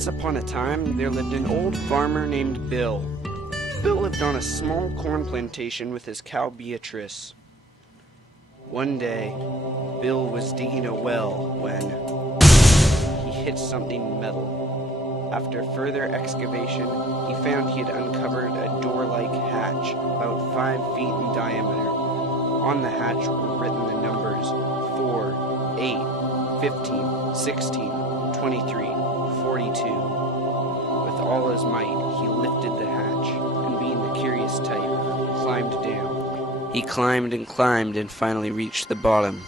Once upon a time, there lived an old farmer named Bill. Bill lived on a small corn plantation with his cow Beatrice. One day, Bill was digging a well when he hit something metal. After further excavation, he found he had uncovered a door-like hatch about 5 feet in diameter. On the hatch were written the numbers 4, 8, 15, 16, 23, 42. With all his might, he lifted the hatch, and being the curious type, climbed down. He climbed and finally reached the bottom.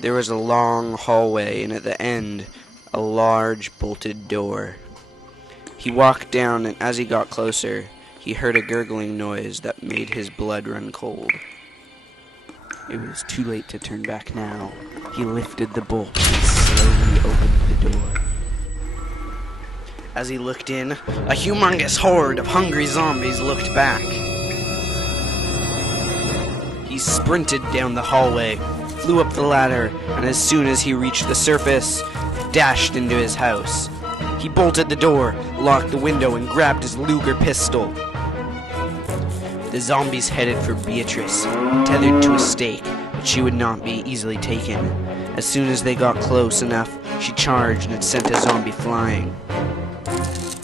There was a long hallway, and at the end, a large bolted door. He walked down, and as he got closer, he heard a gurgling noise that made his blood run cold. It was too late to turn back now. He lifted the bolt and slowly opened the door. As he looked in, a humongous horde of hungry zombies looked back. He sprinted down the hallway, flew up the ladder, and as soon as he reached the surface, dashed into his house. He bolted the door, locked the window, and grabbed his Luger pistol. The zombies headed for Beatrice, tethered to a stake, but she would not be easily taken. As soon as they got close enough, she charged and sent a zombie flying.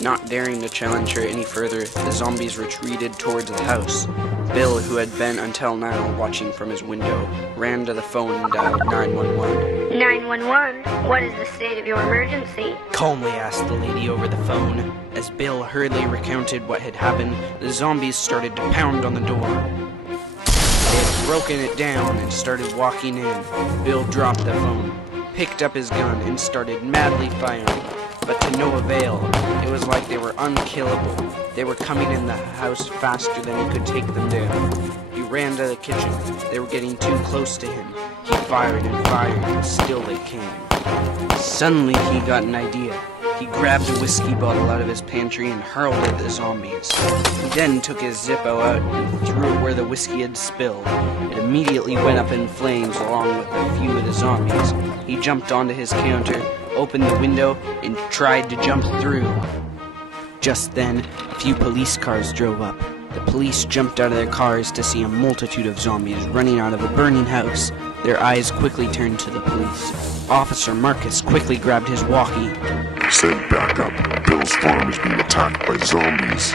Not daring to challenge her any further, the zombies retreated towards the house. Bill, who had been until now watching from his window, ran to the phone and dialed 911. 911? What is the state of your emergency? Calmly asked the lady over the phone. As Bill hurriedly recounted what had happened, the zombies started to pound on the door. They had broken it down and started walking in. Bill dropped the phone, picked up his gun, and started madly firing. But to no avail. It was like they were unkillable. They were coming in the house faster than he could take them down. He ran to the kitchen. They were getting too close to him. He fired, and still they came. Suddenly he got an idea. He grabbed a whiskey bottle out of his pantry and hurled it at the zombies. He then took his Zippo out and threw it where the whiskey had spilled. It immediately went up in flames along with a few of the zombies. He jumped onto his counter, opened the window, and tried to jump through. Just then, a few police cars drove up. The police jumped out of their cars to see a multitude of zombies running out of a burning house. Their eyes quickly turned to the police. Officer Marcus quickly grabbed his walkie. Send backup. Bill's farm is being attacked by zombies.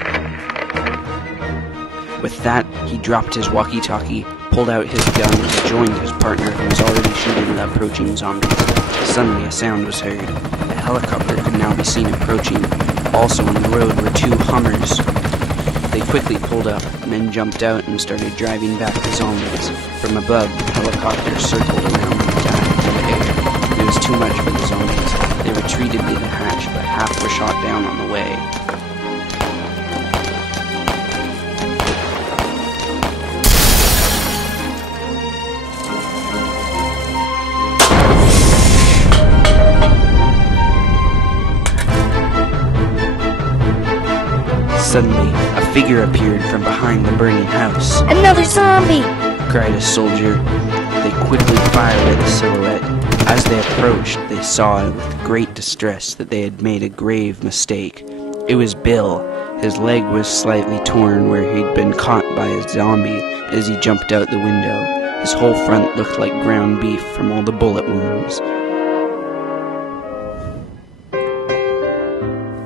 With that, he dropped his walkie-talkie, pulled out his gun, and joined his partner who was already shooting the approaching zombies. Suddenly a sound was heard. A helicopter could now be seen approaching. Also on the road were 2 Hummers. They quickly pulled up, and then jumped out and started driving back the zombies. From above, the helicopter circled around and dived into the air. It was too much for the zombies. They retreated to the hatch, but half were shot down on the way. Suddenly, a figure appeared from behind the burning house. Another zombie! Cried a soldier. They quickly fired at the silhouette. As they approached, they saw with great distress that they had made a grave mistake. It was Bill. His leg was slightly torn where he'd been caught by a zombie as he jumped out the window. His whole front looked like ground beef from all the bullet wounds.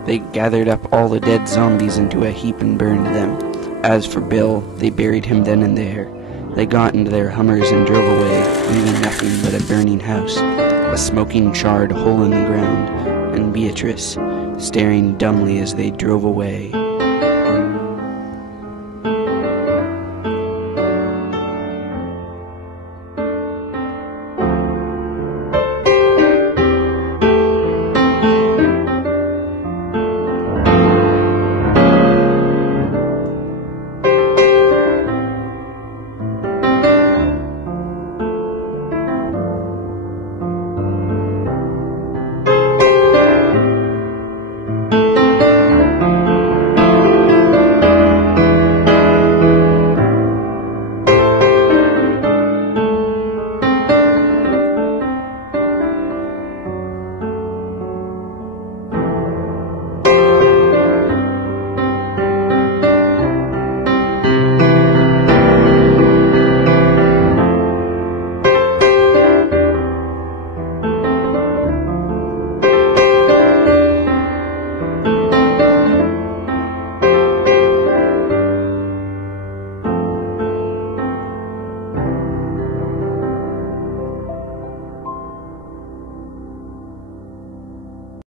They gathered up all the dead zombies into a heap and burned them. As for Bill, they buried him then and there. They got into their Hummers and drove away, leaving nothing but a burning house, a smoking charred hole in the ground, and Beatrice, staring dumbly as they drove away.